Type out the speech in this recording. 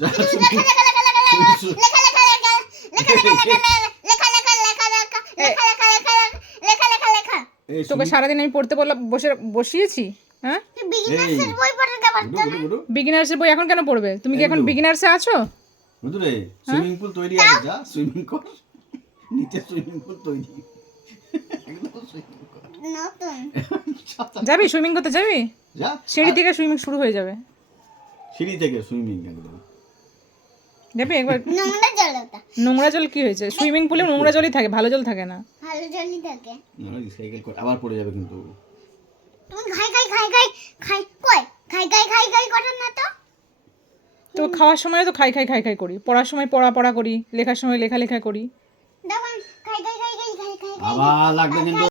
যা তোকে সারাদিন আমি পড়তে বললাম, বসিয়েছি। হ্যাঁ, বিগিনার্সের বই এখন কেন পড়বে? তুমি কি এখন বিগিনার্সে আছো? বুঝলে সুইমিং পুল তৈরি আছে, যা সুইমিং কর, নিচে সুইমিং পুল তৈরি, একদম সুইমিং কর। যাবি সুইমিং করতে? যাবি? যা সিঁড়ি থেকে সুইমিং শুরু হয়ে যাবে। সিঁড়ি থেকে সুইমিং একদম। যাবি একবার? নোংরা জল কি হয়েছে? সুইমিং পুলে নোংরা জলই থাকে, ভালো জল থাকে না। ভালো জলই থাকে। না সাইকেল কর, আবার পড়ে যাবে কিন্তু। তুমি খাই করেন না তো? তো খাওয়ার সময় তো খাই করি, পড়ার সময় পড়া করি, লেখার সময় লেখা করি। দেখুন খাই আবার লাগবে কিন্তু।